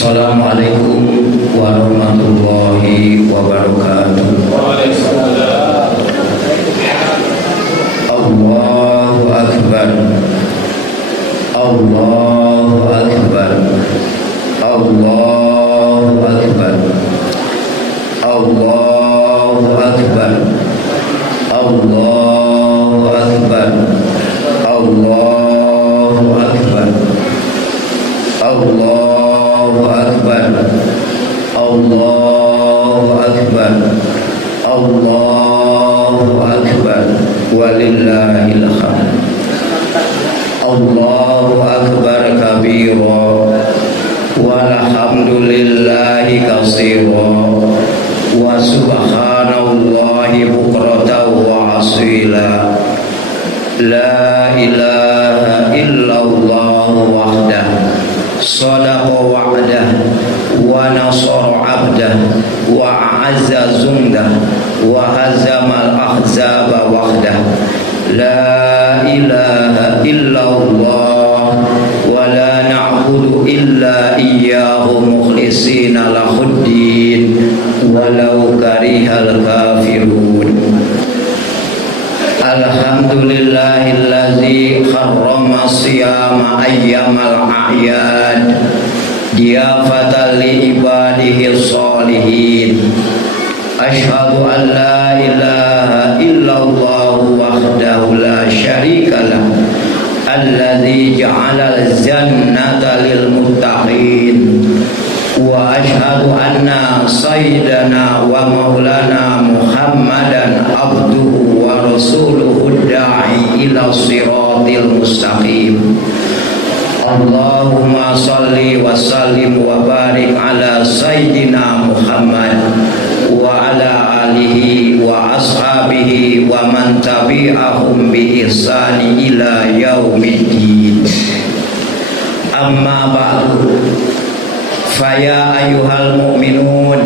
Assalamualaikum warahmatullahi wabarakatuh. Allahu Akbar. Allahu Akbar. Allahu Akbar. Allahu Akbar. Allahu Akbar. Allahu Akbar. Allahu Akbar. Allahu Akbar. Allahu Akbar. Walillahil hamd. Allahu Akbar kabira walhamdulillahi katsira wa subhanallahi bukratan wa asila. La ilaha illallah wahdah sadaqa wa'dah wa nasara 'abdah wa a'azza zundah wa hazamal ahzaba wahdah. La ilaha illallah wa la na'budu illa iyyahu mukhlishina lahuddin walau karihal kafirun. Alhamdulillahillazi harrama siyama ayyamal a'yad diyafatan li ibadihi sholihin. Asyhadu an la ilaha illallah wahdahu la syarikalah alladzi ja'alal jannata lil muttaqin wa asyhadu anna sayyidana wa maulana Muhammadan abduhu wa rasuluhu da'i ila siratil mustaqim. Allahumma salli wa sallim wa barik ala sayyidina Muhammad wa ala alihi wa ashabihi wa man tabi'ahum bi ihsani ila yaumiddin. Amma ba'du, faya ayyuhal mu'minun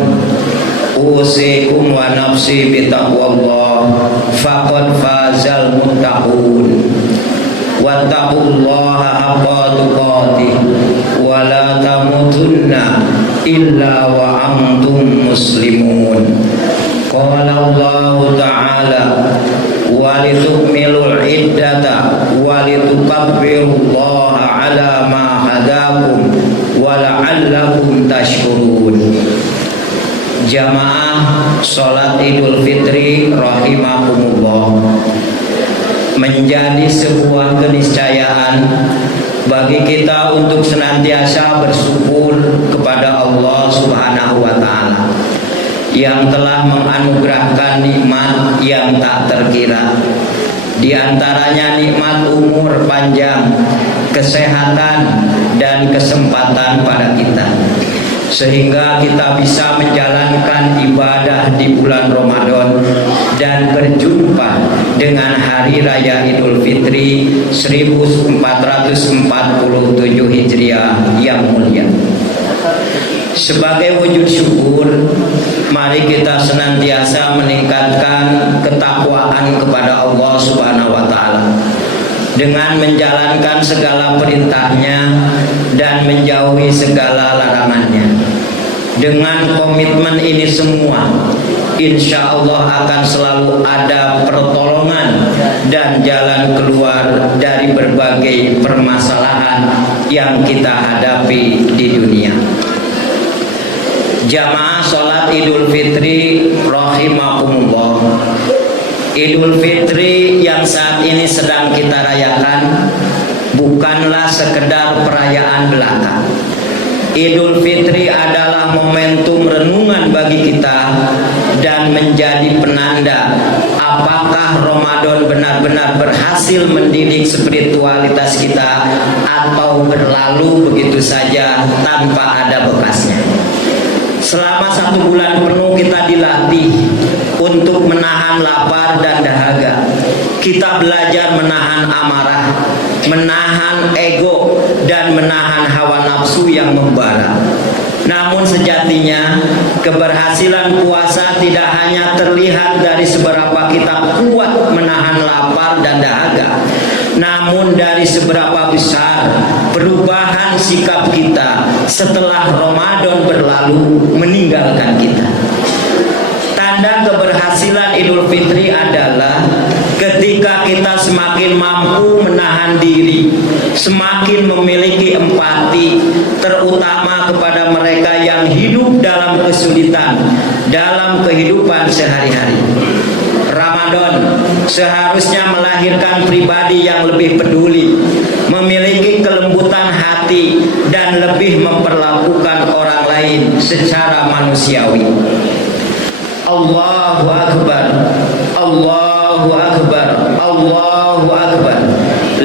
usikum wa nafsi bi taqwallah faqad fazal muttaqun. Wattaqullaha haqqa tuqatih wa la tamutunna illa wa antum muslimun. Qala Allah ta'ala wa litukmilul iddata wa litukabbirullaha ala ma hadakum wa la'allakum tashkurun. Jamaah salat Idul Fitri rahimakumullah, menjadi sebuah keniscayaan bagi kita untuk senantiasa bersyukur kepada Allah Subhanahu wa taala yang telah menganugerahkan nikmat yang tak terkira. Di antaranya nikmat umur panjang, kesehatan dan kesempatan pada kita, sehingga kita bisa menjalankan ibadah di bulan Ramadan dan berjumpa dengan hari raya Idul Fitri 1447 Hijriah yang mulia. Sebagai wujud syukur, mari kita senantiasa meningkatkan ketakwaan kepada Allah Subhanahu wa taala dengan menjalankan segala perintahnya dan menjauhi segala larangannya. Dengan komitmen ini semua, insya Allah akan selalu ada pertolongan dan jalan keluar dari berbagai permasalahan yang kita hadapi di dunia. Jamaah sholat Idul Fitri rahimakumullah, Idul Fitri yang saat ini sedang kita rayakan bukanlah sekedar perayaan belaka. Idul Fitri adalah momentum renungan bagi kita dan menjadi penanda apakah Ramadan benar-benar berhasil mendidik spiritualitas kita atau berlalu begitu saja tanpa ada bekasnya. Selama 1 bulan penuh kita dilatih untuk menahan lapar dan dahaga. Kita belajar menahan amarah, menahan ego, dan menahan hawa nafsu yang membara. Namun sejatinya keberhasilan puasa tidak hanya terlihat dari seberapa kita kuat menahan lapar dan dahaga, namun dari seberapa besar perubahan sikap kita setelah Ramadan berlalu meninggalkan kita. Tanda keberhasilan Idul Fitri adalah ketika kita semakin mampu menahan diri, semakin memiliki empati, terutama kepada mereka yang hidup dalam kesulitan dalam kehidupan sehari-hari. Ramadan seharusnya melahirkan pribadi yang lebih peduli, memiliki kelembutan hati, dan lebih memperlakukan orang lain secara manusiawi. Allahu Akbar, Allahu Akbar, Allahu Akbar,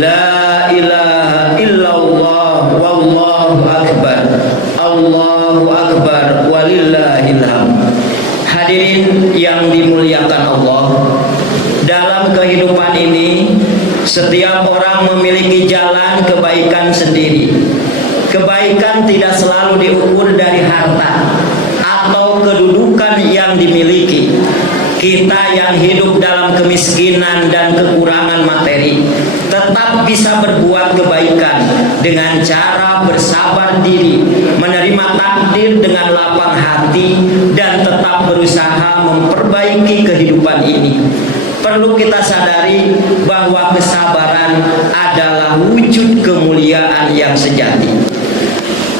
La ilaha illallah, Wallahu Akbar, Allahu Akbar, walillahil hamd. Hadirin yang dimuliakan Allah, dalam kehidupan ini setiap orang memiliki jalan kebaikan sendiri. Kebaikan tidak selalu diukur dari harta atau kedudukan yang dimiliki. Kita yang hidup dalam kemiskinan dan kekurangan materi tetap bisa berbuat kebaikan dengan cara bersabar diri, menerima takdir dengan lapang hati, dan tetap berusaha memperbaiki kehidupan ini. Perlu kita sadari bahwa kesabaran adalah wujud kemuliaan yang sejati.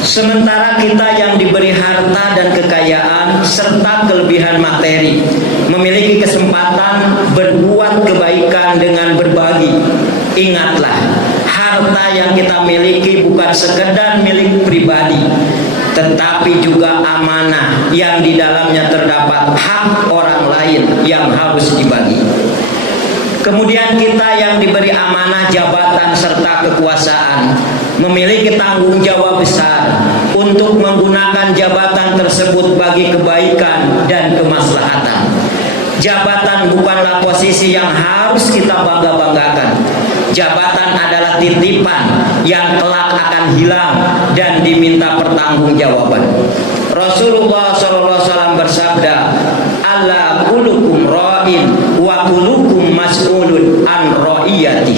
Sementara kita yang diberi harta dan kekayaan serta kelebihan materi memiliki kesempatan berbuat kebaikan dengan berbagi. Ingatlah, harta yang kita miliki bukan sekedar milik pribadi, tetapi juga amanah yang di dalamnya terdapat hak orang lain yang harus dibagi. Kemudian kita yang diberi amanah jabatan serta kekuasaan memiliki tanggung jawab besar untuk menggunakan jabatan tersebut bagi kebaikan dan kemaslahatan. Jabatan bukanlah posisi yang harus kita bangga-banggakan. Jabatan adalah titipan yang kelak akan hilang dan diminta pertanggungjawaban. Rasulullah SAW bersabda, "Ala kulukum ra'in wa kulukum mas'ulun an ra'iyati."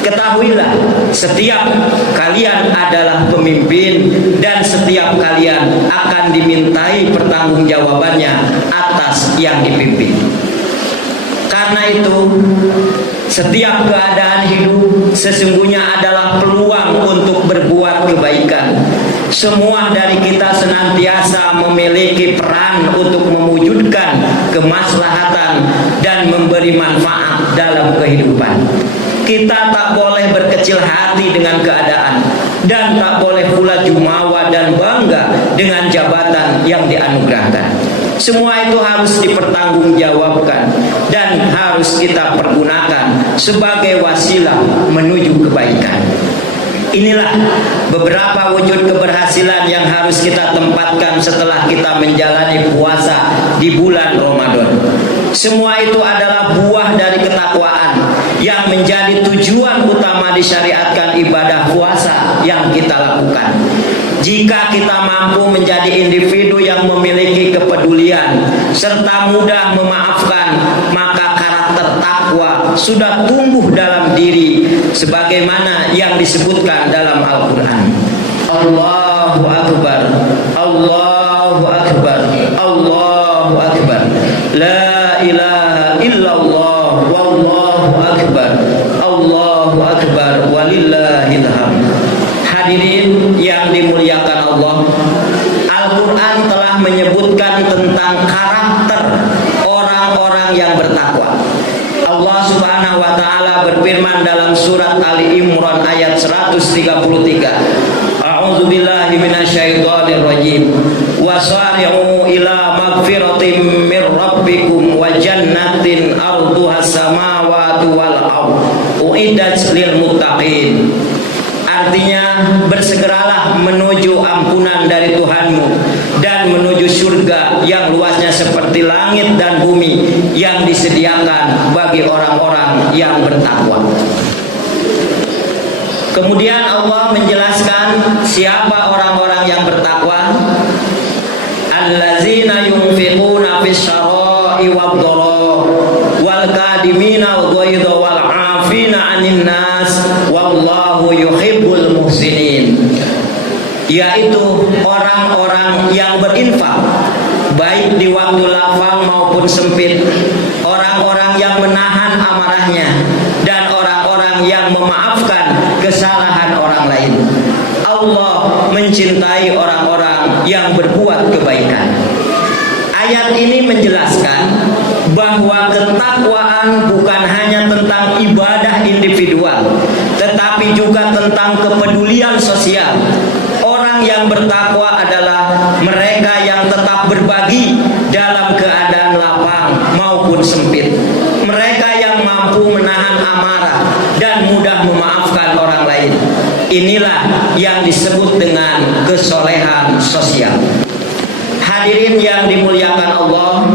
Ketahuilah, setiap kalian adalah pemimpin dan setiap kalian akan dimintai pertanggungjawabannya atas yang dipimpin. Karena itu, setiap keadaan hidup sesungguhnya adalah peluang untuk berbuat kebaikan. Semua dari kita senantiasa memiliki peran untuk mewujudkan kemaslahatan dan memberi manfaat dalam kehidupan. Kita tak boleh berkecil hati dengan keadaan, dan tak boleh pula jumawa dan bangga dengan jabatan yang dianugerahkan. Semua itu harus dipertanggungjawabkan dan harus kita pergunakan sebagai wasilah menuju kebaikan. Inilah beberapa wujud keberhasilan yang harus kita tempatkan setelah kita menjalani puasa di bulan Ramadan. Semua itu adalah buah dari ketakwaan yang menjadi tujuan utama disyariatkan ibadah puasa yang kita lakukan. Jika kita mampu menjadi individu yang memiliki kepedulian serta mudah memaafkan, maka karakter takwa sudah tumbuh dalam diri sebagaimana yang disebutkan dalam Al-Quran. Allahu Akbar, Allahu Akbar, Allahu Akbar, La ilaha illallah, Wallahu Akbar, Allahu Akbar, walillahil hamd. Hadirin yang dimuliakan Allah, Al-Quran telah menyebutkan tentang karakter orang-orang yang bertakwa. Allah Subhanahu wa Ta'ala berfirman dalam surat Ali Imran ayat 133, A'udzu billahi minasyaitonir rajim. Wasari'u ila magfiratin mir rabbikum wa jannatin arduhas samawati wal ardh uiddat lil muttaqin. Artinya, bersegeralah menuju ampunan dari Tuhanmu dan menuju surga yang luasnya seperti langit dan bumi yang disediakan bagi orang-orang yang bertakwa. Kemudian Allah menjelaskan siapa orang-orang yang bertakwa. Allazina yunfiquna fis syara'i wad-dharra wal kadimina al-ghaidha wal 'afina 'anil nas wallahu yuhibbul muhsinin. Yaitu orang-orang yang berinfak baik di waktu lapang maupun sempit, orang-orang yang menahan amarahnya, dan orang-orang yang memaafkan kesalahan orang lain. Allah mencintai orang-orang yang berbuat kebaikan. Ayat ini menjelaskan bahwa ketakwaan bukan hanya tentang ibadah individual, tetapi juga tentang kepedulian sosial. Orang yang bertakwa adalah mereka yang tetap berbagi dalam keadaan lapang maupun sempit. Mereka yang mampu menahan amarah dan mudah memaafkan orang lain. Inilah yang disebut dengan kesolehan sosial. Hadirin yang dimuliakan Allah,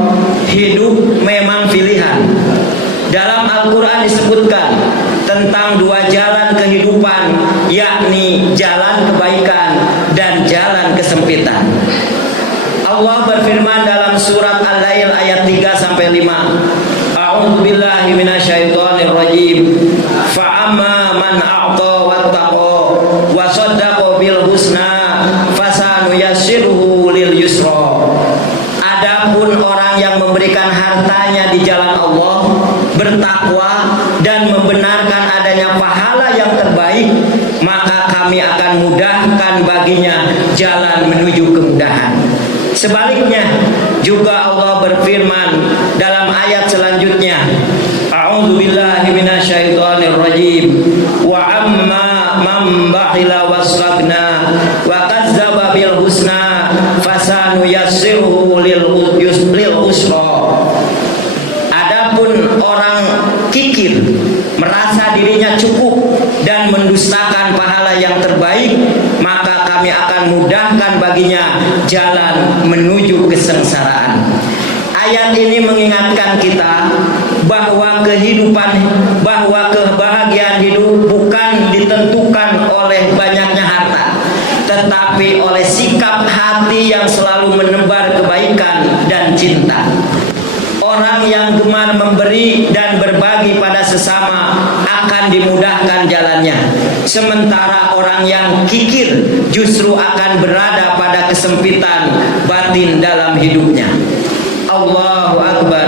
hidup memang pilihan. Dalam Al-Quran disebutkan tentang dua jalan kehidupan, yakni jalan kebaikan dan jalan kesempitan. Allah berfirman dalam surat Al-Lail ayat 3-5. A'udzubillahi minasyaitonirrajim. Fa'amma man a'ta wattaqa wa shaddaqa bil husna fasanuyassiruhu lil yusra. Adapun orang yang memberikan hartanya di jalan Allah, bertakwa dan membenarkan adanya pahala yang terbaik, maka kami akan mudahkan baginya jalan menuju kemudahan. Sebaliknya juga Allah berfirman dalam ayat selanjutnya, A'udzubillahi minasyaitonirrajim. Wa amma man bakhila wastaghna wa kadzdzaba bil husna fasanuyassiruhu lil usra. Adapun orang kikir, merasa dirinya cukup dan mendustakan pahala yang terbaik, maka kami akan mudahkan baginya jalan menuju kesengsaraan. Ayat ini mengingatkan kita bahwa kebahagiaan hidup bukan ditentukan oleh banyaknya harta, tetapi oleh sikap hati yang selalu menebar kebaikan dan cinta. Orang yang gemar memberi dan berbagi pada sesama akan dimudahkan jalannya, sementara orang yang kikir justru akan berada pada kesempitan batin dalam hidupnya. Allahu Akbar,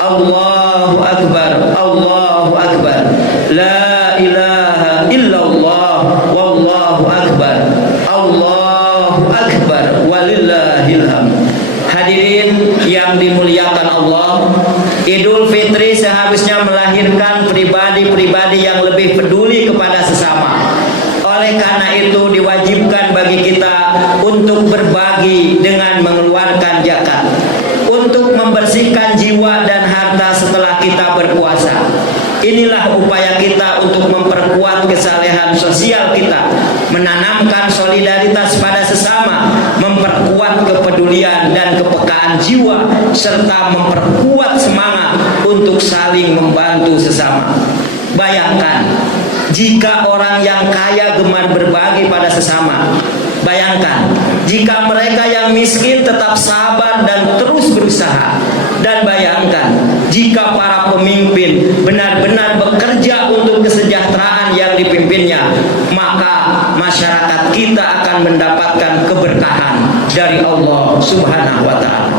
Allahu Akbar, Allahu Akbar, La ilaha illallah, Wallahu Akbar, Allahu Akbar, walillahil hamd. Hadirin yang dimuliakan Allah, Idul Fitri seharusnya melahirkan pribadi-pribadi yang lebih peduli kepada sesama. Oleh karena itu diwajibkan bagi kita untuk berbagi dengan mengeluarkan zakat, untuk membersihkan jiwa dan harta setelah kita berpuasa. Inilah upaya kita untuk memperkuat kesalehan sosial kita, menanamkan solidaritas pada sesama, memperkuat kepedulian dan kepekaan jiwa, serta memperkuat semangat untuk saling membantu sesama. Bayangkan jika orang yang kaya gemar berbagi pada sesama. Bayangkan jika mereka yang miskin tetap sabar dan terus berusaha. Dan bayangkan jika para pemimpin benar-benar bekerja untuk kesejahteraan yang dipimpinnya, maka masyarakat kita akan mendapatkan keberkahan dari Allah Subhanahu wa Ta'ala.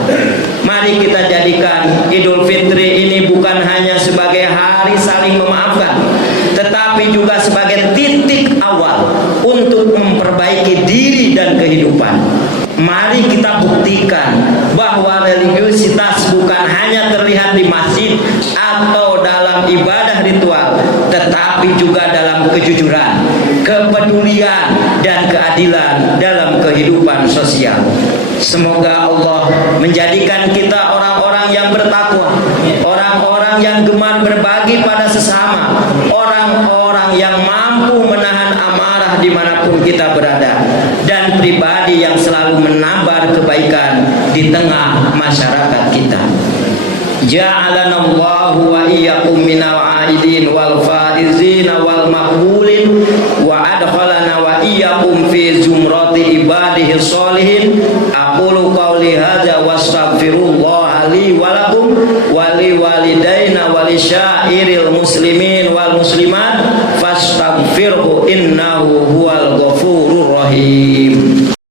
Mari kita jadikan Idul Fitri ini bukan hanya sebagai hari saling memaafkan, tetapi juga sebagai titik awal untuk memperbaiki diri dan kehidupan. Mari kita buktikan bahwa religiusitas bukan hanya terlihat di masjid atau dalam ibadah ritual, tetapi juga dalam kejujuran, kepedulian, dan keadilan dalam kehidupan sosial. Semoga Allah menjadikan kita orang-orang yang bertakwa, orang-orang yang gemar berbagi pada sesama, orang-orang yang mampu menahan amarah dimanapun kita berada, dan pribadi yang selalu menabar kebaikan di tengah masyarakat kita. Ja'alanallahu wa iyyakum minal aidin wal faizin wal maqbulin wa adkhalana wa iyyakum fi zumrati ibadihi sholihin. Aqulu qawli hadza wastaghfirullah li wa lakum wa li walidaina wa li syairil muslimin wal muslimat fastaghfirhu innahu huwal ghafurur rahim.